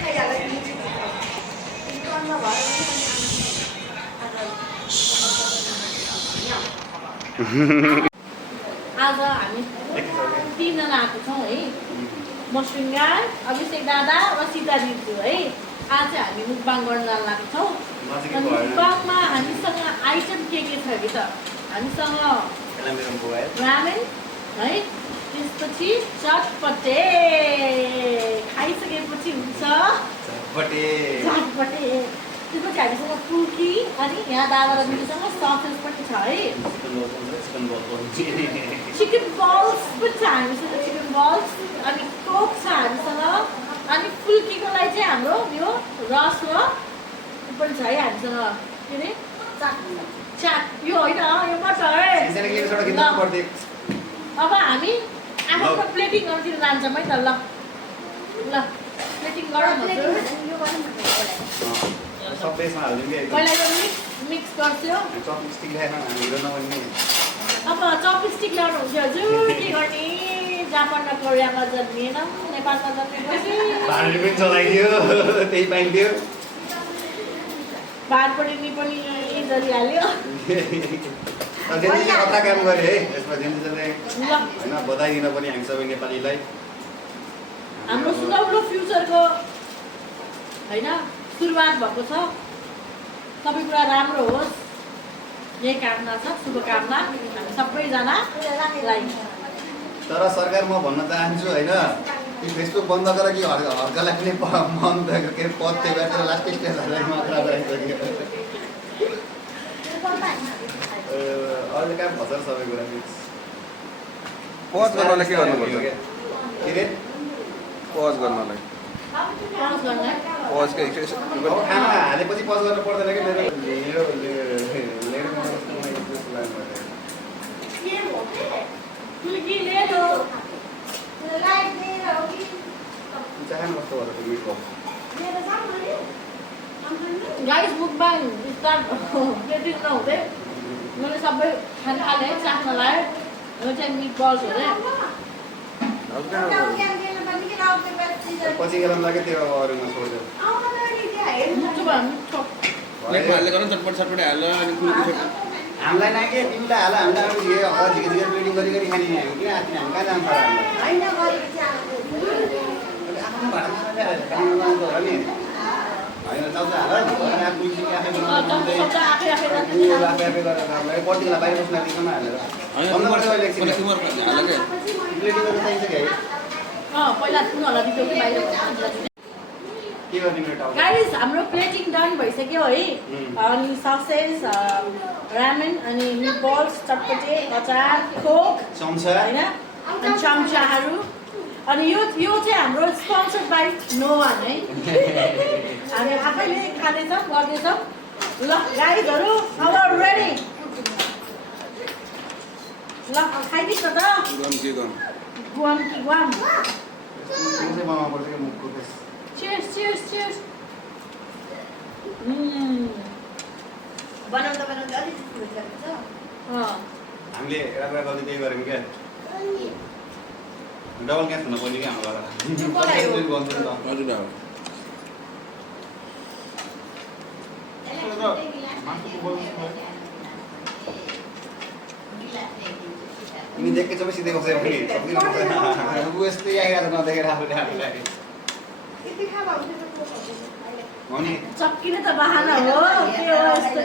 आज हामी 3 जना आएको छौँ है। म श्रृङ्गार, अभिषेक दादा र सीता दिदी है। आज चाहिँ हामी मुकबाङ गर्न लागेको छौँ। मुकबाङमा हामीसँग आइटम के छ कि त हामीसँग रामेन है, त्यसपछि चटपटे खाइसकेपछि हुन्छ चटपटे। त्यसपछि हामीसँग फुल्की अनि यहाँ दादा र दिदीसँग ससेज पनि छ है। चिकन बल्स पनि छ हामीसँग, चिकन बल्स अनि कोक छ हामीसँग। अनि फुल्कीको लागि चाहिँ हाम्रो यो रस र पनि छ है हामीसँग। के अरे चाट यो होइन, यो मटर। अब हामी आफ्नो प्लेटिङ गर्नुतिर जान्छौँ है त। ल ल प्लेटिङ गरौँ। पहिला यो मिक्स गर्छु। अब चपस्टिक ल्याउनु हुन्छ हजुर, के गर्ने? जापान र कोरियामा जन्मिएनौँ, नेपालमा जन्मेपछि भात पनि जलिहाल्यो। काम गरे है यसमा होइन बधाई दिन पनि हामी सबै नेपालीलाई। हाम्रो सुनौलो फ्युचरको होइन सुरुवात भएको छ। सबै कुरा राम्रो होस्, यही कामना छ, शुभकामना हामी सबैजनालाई। तर सरकार म भन्न चाहन्छु होइन, फेसबुक बन्द गर कि हर्का लाग्ने बन्द के पद त्यो गरेर लास्ट स्टेजहरूलाई मात्र गरिसक्यो। अरू काम भन्छ सबै कुरा पज गर्नलाई के गर्नुपर्छ? के अरे पज गर्नलाई पज के खाना हालेपछि पज गर्नु पर्दैन कि मेरो गाइस मुकबाङ स्टार्ट प्लेटिङ नहुँदै मैले सबै खाना हालेँ, चाख्न लाग्यो। यो चाहिँ मिट बल्स हो अरे। पछि गेलाम लाग्यो त्यो अरूमा छोड्यो। मिठो भयो, मिठो। हामीलाई नै के तिमीलाई हाल हामीलाई झिकेर प्लेटिङ गरी गरी खाने हामी किन हामी कहाँ जान्छ गाइस हाम्रो प्लेटिङ डन भइसक्यो है। अनि ससेज, रामेन अनि मिटबल्स, चटपटे, अचार, कोक होइन अनि चम्चाहरू। अनि यो चाहिँ हाम्रो स्पोन्सर्ड बाई नो वान है। हामी आफैले खानेछौँ, गर्नेछौँ। ल गाइजहरू अब रेडी। ल खाइदिन्छ त गुवाम कि गुवाम। Cheers, cheers, cheers. बनाउँदा अलिक हामीले राम्रो गल्ती त्यही गऱ्यौँ क्या। डबल ग्यास हुन पर्ने क्या हाम्रो तिमी देखेको छ सिधै बसेर पनि यस्तै आइरहेको नदेखेर आफूलाई चक्किने त बहाना हो। के हो यस्तो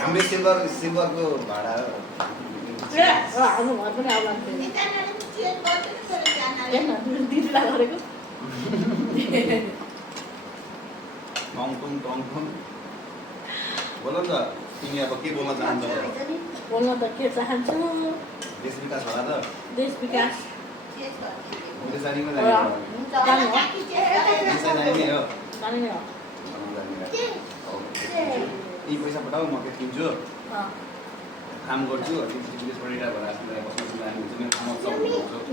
हाम्रो सिल्भरको भाडा दिदीलाई गरेको बोल न त तिमी अब के बोल्न चाहन्छौ? बोल्न त के चाहन्छु? देश विकास होला त? देश विकास यी पैसा पठाऊ म के किन्छु काम गर्छु विदेश पढिरहेको भएर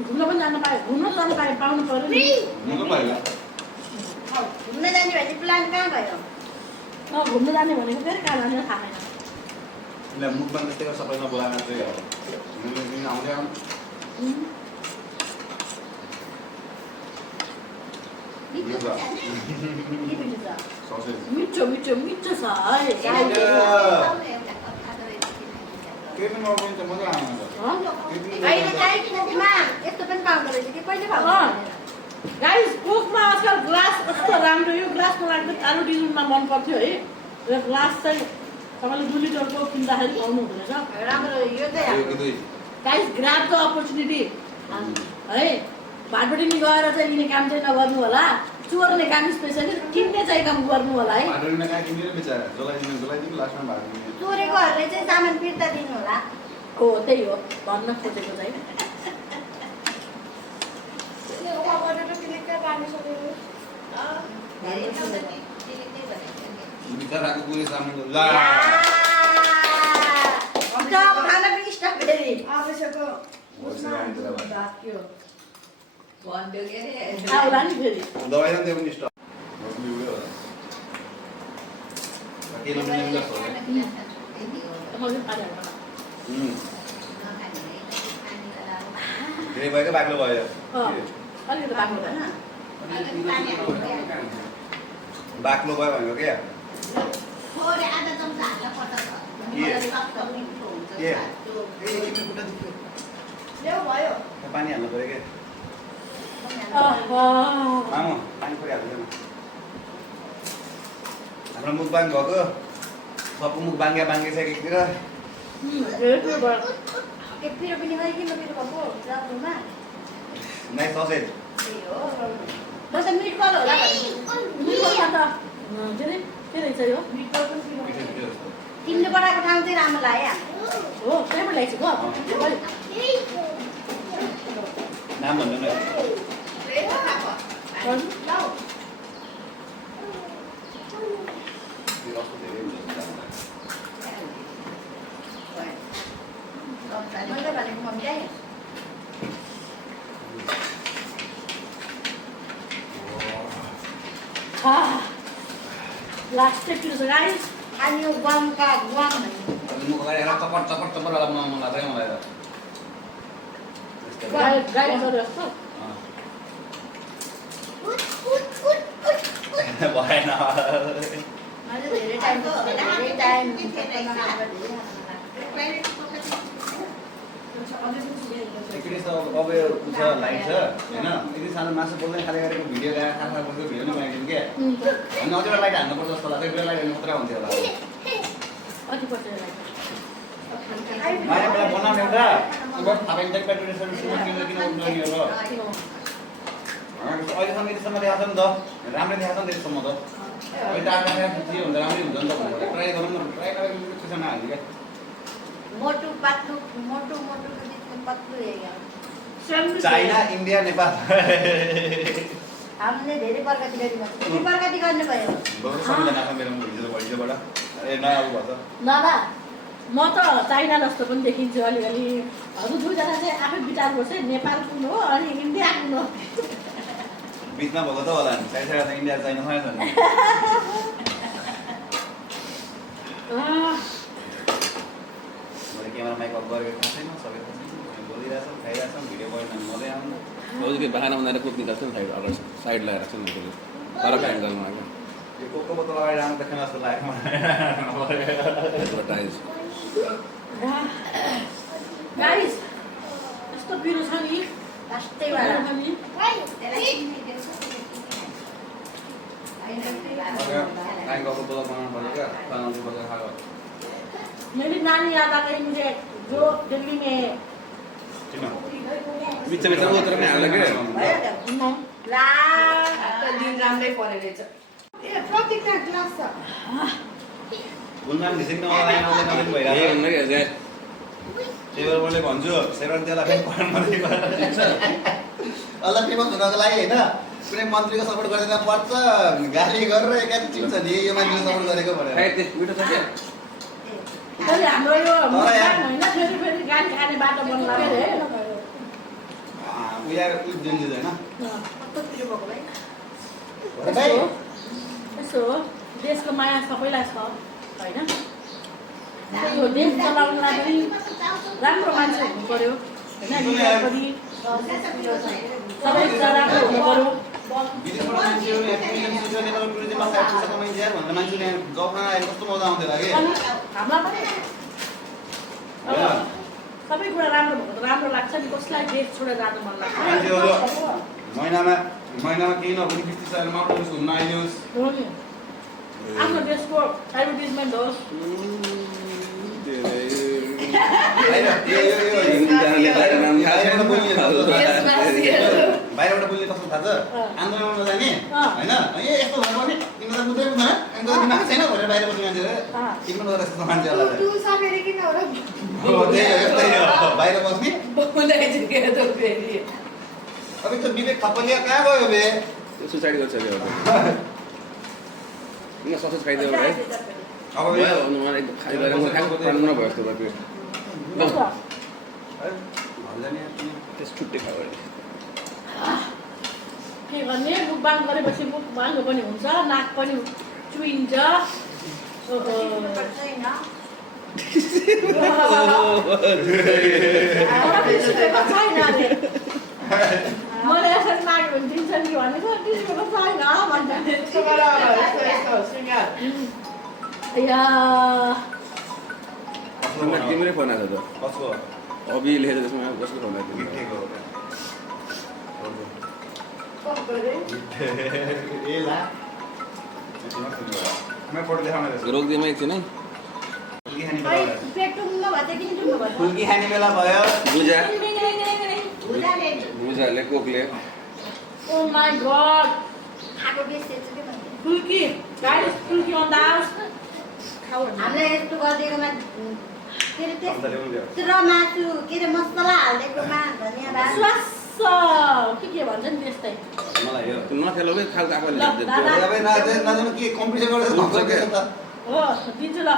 घुम्न पनि जानु पायो, पाउनु पर्यो नि। घुम्न जाने भने प्लान कहाँ भयो? घुम्न जाने भनेको फेरि कहाँ जाने थाहा छैन। ल मुखमा त्यस्तै सबैमा बोलाएर चाहिँ हो आउँदै आउनु मिठो मिठो मिठो छ है के पनि नपाइन्छ मजा आउँछ अहिले चाहिँ कोकमा यस्तो पनि पाउँदो रहेछ कि कहिले पाउँदैन गाइस कोकमा आजकल ग्लास कस्तो राम्रो यो ग्लास मलाई एकदम आलु डिजुनमा मन पर्थ्यो है र ग्लास चाहिँ तपाईँले 2 लिटरको किन्दाखेरि पाउनु हुँदो रहेछ राम्रो यो चाहिँ गाइस ग्राब द अपर्च्युनिटी है भाटबडी नि गएर चाहिँ लिने काम चाहिँ नगर्नु होला चोर्ने काम स्पेसली किन्ने चाहिँ काम गर्नु होला है भाडुमा कहाँ किन्दियो बिचारा जलाइदिनु लास्टमा भाडुमा चोरेकोहरूले चाहिँ सामान फिर्ता दिनु होला हो त्यही हो भन्न खोजेको चाहिँ बिचाराको पुरै सामान ला खाना पनि स्टक फेरि आउला नि फेरि दबाई त त्यो पनि स्टक बस्नु उयो केलो पनि गर्छ मैले पारे धेरै भयो बाक्लो भयो अलिकति बाक्लो भएन बाक्लो भयो भनेको क्या भयो पानी हाल्नु पऱ्यो क्या मामु पानी परिहाल्दैन हाम्रो मुखबाङ भएको सबको मुख बाङ्गे बाङ्गे छ एकतिर पिरो पनि है कि नपिरो भएको राम्रोमा नाइ ससेज म त मिटबल होला के रहेछ यो तिमीले बनाएको ठाउँ चाहिँ राम्रो लाग्यो हो त्यहीँबाट ल्याइछु गो नाम भन्नु न मैले भनेको मम्मी चाहिँ लास्ट पिरो छ गाइस अनि यो गमका गम मुख लगाएर चपट चपट चपट वाला बनाउनु मन लाग्छ मलाई त गाई जस्तो जस्तो भएन मैले धेरै टाइम एकचोटि त अब यो छ लाइट छ होइन यति सानो मासु बोल्दै खाले गरेको भिडियो गएर खाना बसेको भिडियो पनि बनाइदिनु क्या अनि अझै लाइट हाल्नुपर्छ जस्तो लाग्छ एउटा लाइट मात्रै हुन्थ्यो होला कति पर्छ मैले बेला बनाउने एउटा अब थाहा पाइन्छ पेट्रोल सिमेन्ट किनेर किन उब्लने हो र अहिलेसम्म यतिसम्म देखाएको छ नि त राम्रै देखाएको छ नि त्यससम्म त अहिले त आँखा जे हुन्छ राम्रै हुन्छ नि त ट्राई गरौँ न ट्राई गरेर त्यसमा नहाल्नु क्या मोटो पातलो मोटो मोटो पतलो हेऱ्यो चाइना इन्डिया नेपाल हामीले धेरै प्रगति गरिरहेको छ प्रगति गर्नुभयो बहुत सम्झना छ मेरो भिडियोबाट ए नयाँ अब भन्छ नभा म त चाइना जस्तो पनि देखिन्छु अलिअलि हजुर दुईजना चाहिँ आफै विचार गर्छ नेपाल कुन हो अनि इन्डिया कुन हो बिचमा भएको त होला नि साइड साइड इन्डिया चाइना सँगै छ नि मैले क्यामेरा माइक अफ गरेको थाहा छैन सबै थाहा छैन बोलिरहेछौँ खाइरहेछौँ भिडियो बनाउनु मजै आउनु उसको बाहना बनाएर कुद्निरहेको छ नि साइड लगाएर छ नि त्यसले फरक एङ्गलमा आएको यो कोको बोतल अगाडि आउनु देखेन जस्तो लाग्यो मलाई टाइज गाइस यस्तो पिरो छ नि लास्टैबाट नि नानीको बोतल बनाउनु पऱ्यो क्या बनाउँदै बोतल खाएको मेरी नानी याद आ गई मुझे जो दिल्ली में किन बिच बिचमा उत्र पनि हाल्यो क्या ला दिन राम्रै परेको रहेछ ए प्रतीकमा ग्लास छ उनमा पनि झिसिक्न मलाई आउँदैन भइरहेको हुन्न क्या ज्या त्यही भएर मैले भन्छु सेभेन त्यसलाई फेरि पढ्नु मात्रै अलग फेमस हुनको लागि होइन कुनै मन्त्रीको सपोर्ट गर्दैन पर्छ गाली गरेर एकातिर चिन्छ नि यो मान्छेले सपोर्ट गरेको भनेर मिठो छ क्या अहिले हाम्रो यो तर यार होइन फेरि गाडी खाने बाटो बन्द लाग्यो अरे उयो जुन होइन कस्तो पिरो भएको भाइ भाइ यसो हो देशको माया सबैलाई छ होइन यो देश चलाउनुको लागि राम्रो मान्छे हुनु पर्यो होइन पनि सबै कुरा राम्रो हुनु पर्यो विदेशबाट मान्छेहरू नेपाली टुरिज्ममा सायद पैसा कमाइन्छ यार भनेर मान्छेले यहाँ जब खान आएर कस्तो मजा आउँथ्यो होला कि अनि हामीलाई पनि अब सबै कुरा राम्रो भएको त राम्रो लाग्छ नि कसलाई देश छोडेर जानु मन लाग्छ मान्छेहरू महिनामा केही नभने 50,000 माउन्टेन्स घुम्न आइदियोस् हो नि आफ्नो देशको एडभर्टिजमेन्ट होस् बाहिरबाट बोल्ने कस्तो थाहा छ आन्दोलनमा जाने होइन यस्तो भन्नु भने तिमीलाई बुझ्दै बुझ्दैन दिमाग छैन भनेर बाहिर बस्ने मान्छेहरू इग्नोर गरेर यस्तो मान्छे होला बाहिर बस्ने अब त्यो विवेक थपलिया कहाँ गयो बे सुसाइड गर्छ त्यो किन ससेज खाइदियो है अब मलाई एकदम खाइ गरेर म खाएको पाउनु नभयो जस्तो भयो त्यस छुट्टै खायो के गर्ने मुखबाङ गरेपछि मुख बाङ्गो पनि हुन्छ नाक पनि चुइन्छ मैले यसरी नाक दिन्छ कि भनेको टिस्नुको छैन भन्छ तिम्रै फोन आएको छ कसको अभि लेखेर त्यसमा कसको फोन आएको मिठेको रोकिदिएमा एकछिन है फुल्की खाने बेला भयो भुजाहरूले कोकले ओ माय गॉड फुल्की गाइस फुल्की अन द हाउस हामीलाई यस्तो गरिदिएकोमा के अरे त्यस्तो मासु के अरे मसला हालिदिएकोमा धन्यवाद स्वास के भन्छ नि त्यस्तै मलाई यो नखेलो भाइ खालको आफूले नजानु के कम्पिटिसन गरेर हो दिन्छु ल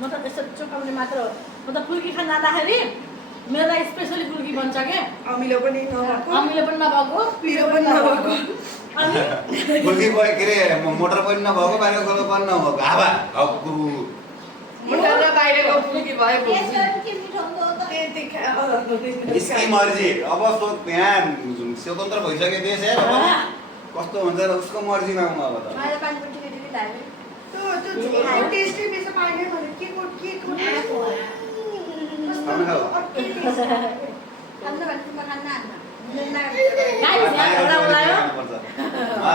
म त त्यस्तो चोखाउने मात्र हो म त फुल्की खान जाँदाखेरि मेरो लागि स्पेसली फुल्की बन्छ क्या अमिलो पनि नभएको पिरो पनि नभएको अनि फुल्की भयो के अरे मोटर पनि नभएको बाहिरको खोलो पनि नभएको हावा मोटर र बाहिरको फुल्की भएको इसकी मर्जी अब यहाँ स्वतन्त्र भइसक्यो देश है अब कस्तो हुन्छ र उसको मर्जीमा आउनु अब त टेस्टी बेस पाइने भने के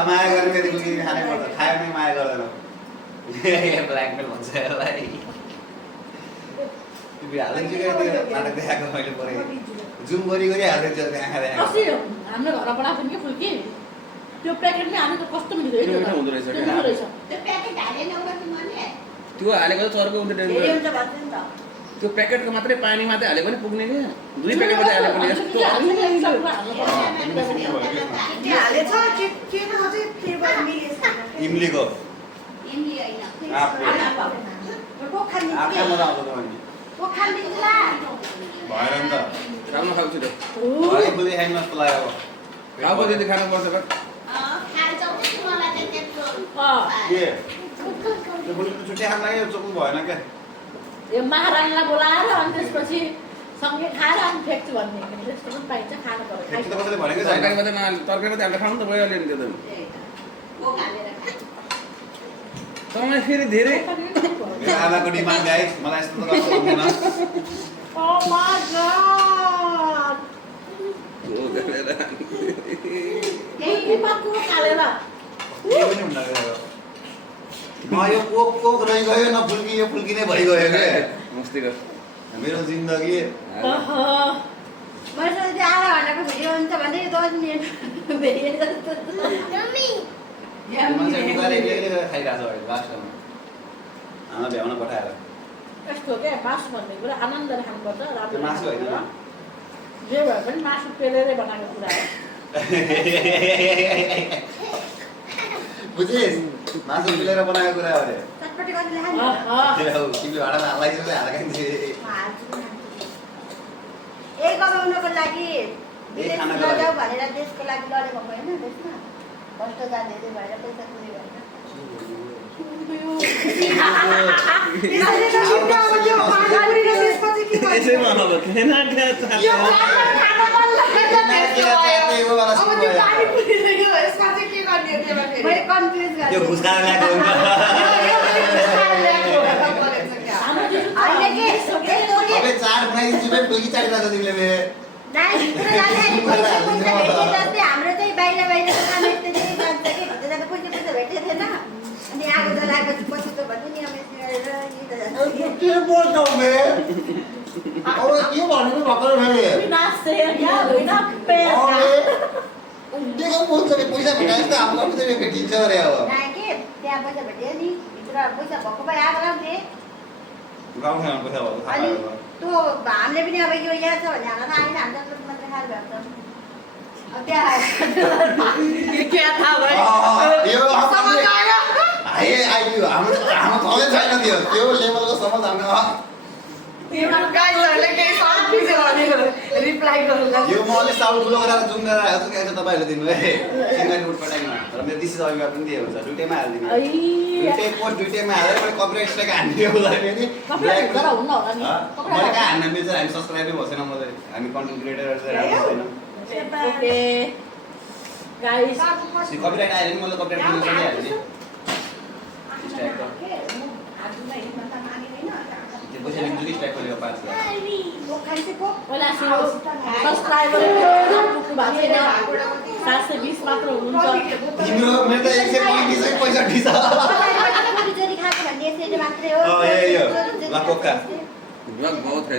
माया गरेर फेरि फुल्की खानै पर्छ खायो भने माया गर्दैन ब्ल्याकमेल भन्छ यसलाई हालिदिन्छु क्या त्यो नाटक देखाएको मैले परे जुम गरी हालिदिन्छु त्यहाँ खाँदै अस्ति हाम्रो घरमा बनाएको थियो कि फुल्की त्यो प्याकेटमै हाल्नु त कस्तो मिठो हुँदो रहेछ त्यो हालेको त चर्को हुन्छ त्यो प्याकेटको मात्रै पानी मात्रै हाले पनि पुग्ने क्या 2 प्याकेट मात्रै हाले पनि यस्तो इमलीको भएर नि त राम्रो खाएको छु त्यो फुल्की खाइ नस्तो लाग्यो अब खाएको त्यति खानु पर्छ के त्यो फुल्की छुट्टै खान लाग्यो चोक्नु भएन क्या यो महारानीलाई बोलाएर अनि त्यसपछि सँगै खाएर अनि फ्याँक्छु भन्ने त्यस्तो पनि पाइन्छ खानु पर्यो त्यस्तो कसैले भनेकै छैन तरकारी मात्रै नहाल्नु तरकारी मात्रै हालेर खानु त भइहाल्यो नि त्यो त तपाईँ फेरि धेरै मेरो आमाको डिमान्ड गाइस मलाई यस्तो त गर्नु हुँदैन ओ माय गॉड यही पाको खालेर के पनि हुन्न रहेछ म यो कोक रहि गयो न फुल्की यो फुल्की नै भइगयो के मस्ती गर मेरो जिन्दगी ओहो मैले सोचे आधा घन्टाको भिडियो हुन्छ भने 10 मिनेट भिडियो जस्तो मान्छे उकाले एक्लै खाइरहेको छ अहिले लास्टमा आमा भ्याउन पठाएर यस्तो के मासु भन्ने कुरा आनन्दले खानुपर्छ त्यो मासु होइन जे भए पनि मासु पेलेरै बनाएको कुरा हो बुझिस् मासु मिलेर बनाएको कुरा हो अरे चटपटी कसले खान्छ तिमीले भाडामा हाल्लाइसक्यो हालेको एक गराउनको लागि विदेश नजाऊ भनेर देशको लागि लडेको होइन देशमा भ्रष्टाचार धेरै भएर पैसा चोरी भएर यसैमा अब खाना यो घुसखाएर ल्याएको हुन्छ अबे चाड बनाइदिन्छु बे फुल्की चाड गर्दा तिमीले बे हाम्रो चाहिँ बाहिर बाहिरको काम यस्तै जान्छ कि पैसा पैसा भेटेको थिएन अनि आगो जलाएपछि पछि त भन्नु नि के बोल्छौ बे अब के भनेको भर्खर मैले बोल्छ बे पैसा भेटाए जस्तो हाम्रो पनि भेटिन्छ अरे अब त्यहाँ पैसा भेट्यो नि भित्र पैसा भएको भए आगो लाउँथे गाउँमा पैसा भएको थाहा अनि भयो त्यो हामीले पनि अब यो यहाँ छ भने हामीलाई आएन हामीलाई मात्रै खाएर भन्छ अब त्यहाँ यो आइदियो हाम्रो थलै छैन त्यो लेभलको समझ हाम्रो यो म अलि साउन्ड ठुलो गरेर जुम गरेर आएको छु क्या तपाईँहरूले दिनु है सिङ्गल उठ पठाइमा र मेरो दिस अभिभावक पनि दिए हुन्छ दुईटैमा हालिदिनु दुईटै पोस्ट दुईटैमा हालेर मैले कपिराइट स्ट्राइक हान्दियो उसलाई फेरि मैले कहाँ हान्न मिल्छ हामी सब्सक्राइबै भएको छैन मलाई हामी कन्टेन्ट क्रिएटरहरू चाहिँ राम्रो छैन कपिराइट आयो भने मलाई कपिराइट दिनु सकिहाल्यो नि पैसा लिन्छु कि स्ट्राइक खोलेको 5 लाख तिम्रो मेरो त 135 पैसा दिन्छ लाकोका ब्लग बहुत है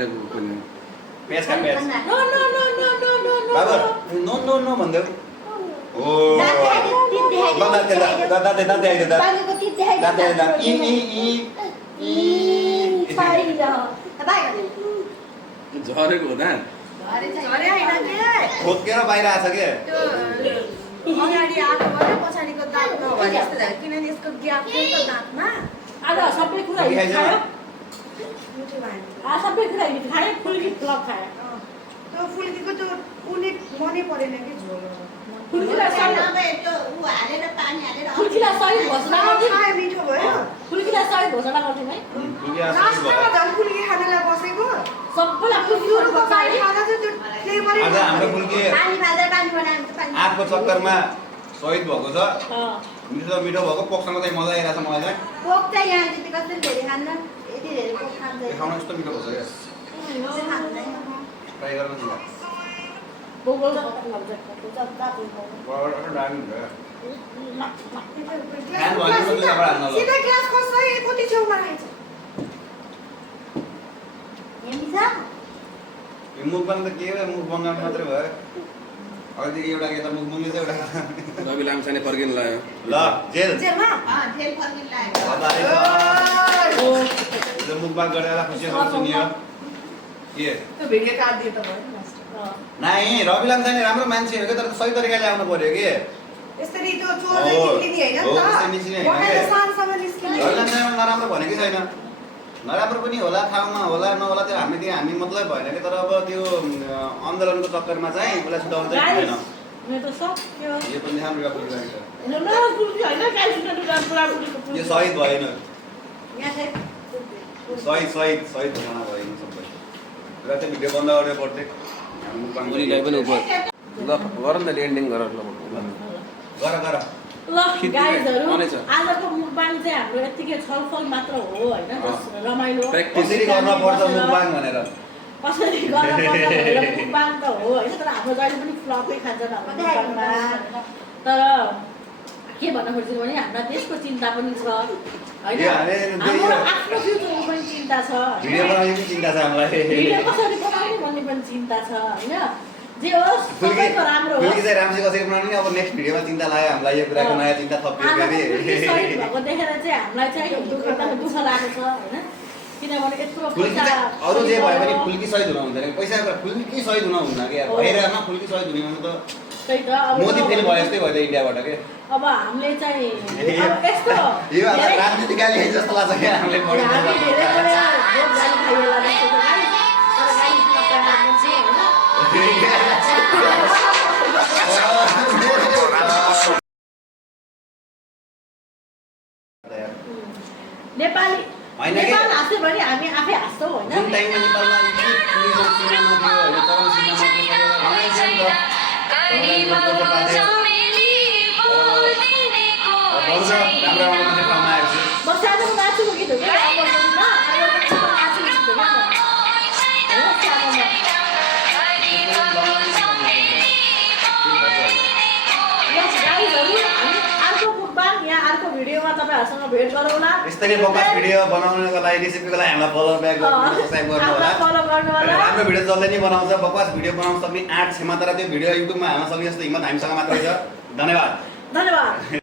पेज का पेज बाबा नो नो नो भन्दै ओ दादा झरेको हो दान खोकेर बाहिर आछ के अगाडि आएको भएर पछाडिको दाँत नभए जस्तो लाग्यो किनभने यसको ग्याप थियो नि त दाँतमा आज सबै कुरा खायो सबै कुरा खायो फुल्की फ्लप खायो त्यो फुल्कीको त्यो उनी मनै परेन कि झोल फुल्कीलाई सहित घोषणा खायो मिठो भयो फुल्कीलाई सहित घोषणा गर्थ्यौँ है लास्टमा झन् फुल्की खानलाई बसेको सबैलाई फुल्की सुरुको पानी खाँदा चाहिँ त्यो फ्लेभरै आज हाम्रो फुल्की आँपको चक्करमा शहीद भएको छ मिठो मिठो भएको पोकसँग चाहिँ मजा आइरहेछ मलाई चाहिँ पोक चाहिँ यहाँ चाहिँ कसरी धेरै खान्न यति धेरै पोक खान्छ देखाउन यस्तो मिठो भएको छ क्या ट्राई गर्नु नि बोगल फ्यान भनेको दुईटा हाल्न ल सिधै ग्लास खस्दै कति छेउमा आएछ यो मुखबाङ त के हो मुखबाङ मात्रै भयो अहिले एउटा के त मुखमुङले चाहिँ एउटा रवि लामसाने फर्किन लाग्यो ल जेल जेलमा मुखबाङ गरेर खुसी सुनियो के त्यो भिडियो काट्दियो त भयो नाइ रवि लामसाने राम्रो मान्छे हो के तर सही तरिकाले आउनु पर्यो कि यसरी त्यो चोरले निक्लिने हैन हो त्यस्तै निस्किने हैन के सानसम्म निस्किने रवि लामसाने नराम्रो भनेकै छैन नराम्रो पनि होला ठाउँमा होला नहोला त्यो हामी मतलब भएन कि तर अब त्यो आन्दोलनको चक्करमा चाहिँ उसलाई छुटाउनु चाहिँ भएन यो पनि राम्रो यो सहिद भएन सहिद घटना भएन सबै र त्यो भिडियो बन्द गरेर पर्थ्यो मुनीलाई पनि उप ल गर न एन्डिङ गर ल गर ल गाइजहरु आजको मुखबाङ चाहिँ हाम्रो यतिकै छलफल मात्र हो हैन रमाइलो कसरी गर्न पर्छ मुखबाङ भनेर कसरी गर्न पर्छ भनेर मुखबाङ त हो हैन तर हाम्रो जहिले पनि फ्लपै खान्छ हाम्रो मुखबाङमा तर के भन्न खोजेको भने हाम्रो देशको चिन्ता पनि छ हैन हाम्रो आफ्नो फ्युचरको पनि चिन्ता छ भिडियो बनाउने पनि चिन्ता छ हामीलाई भिडियो कसरी बनाउने भन्ने पनि चिन्ता छ हैन जे होस् सबैको राम्रो होस् फुल्की चाहिँ राम्रोसँग कसरी बनाउने अब नेक्स्ट भिडियोमा चिन्ता लाग्यो हामीलाई यो कुराको नयाँ चिन्ता थपियो फेरि सही भएको देखेर चाहिँ हामीलाई चाहिँ एकदमै दुःख लागेको छ हैन किनभने यत्रो फुल्की अरु जे भए पनि फुल्की सहिद हुन हुँदैन पैसाको कुरा फुल्की सहिद हुन हुन्न के यार भइरहेन फुल्की सहिद हुने भने त त्यही त अब मोदी फेल भयो जस्तै भयो त इन्डियाबाट के अब हामीले चाहिँ अब यस्तो यो अब राजनीतिकाले जस्तो लाग्छ के हामीले बढी हामी धेरै कुरा जोड गाली खाइएला जस्तो त गाली तर गाली नपाएर चाहिँ हैन नेपाली होइन कि? नेपाल हाँस्यो भने हामी आफै हाँस्छौँ होइन जुन टाइममा नेपालमा टुरिज्म सिनेमा थियो होइन चलन सिनेमा थियो राम्रो राम्रो मान्छे ठाउँमा आएपछि म सानोमा नाचेको गीत हो क्या नाचेको गीत हो क्या अर्को बुकबार यहाँ अर्को भिडियोमा तपाईँहरूसँग भेट गरौँला यस्तै नै बकवास भिडियो बनाउनको लागि रेसिपीको लागि हामीलाई फलो ब्याक सब्सक्राइब गर्नु होला फलो गर्नु होला राम्रो भिडियो जसले नि बनाउँछ बकवास भिडियो बनाउन सक्ने आँट क्षमता र त्यो भिडियो युट्युबमा हाल्न सक्ने जस्तो हिम्मत हामीसँग मात्रै छ धन्यवाद धन्यवाद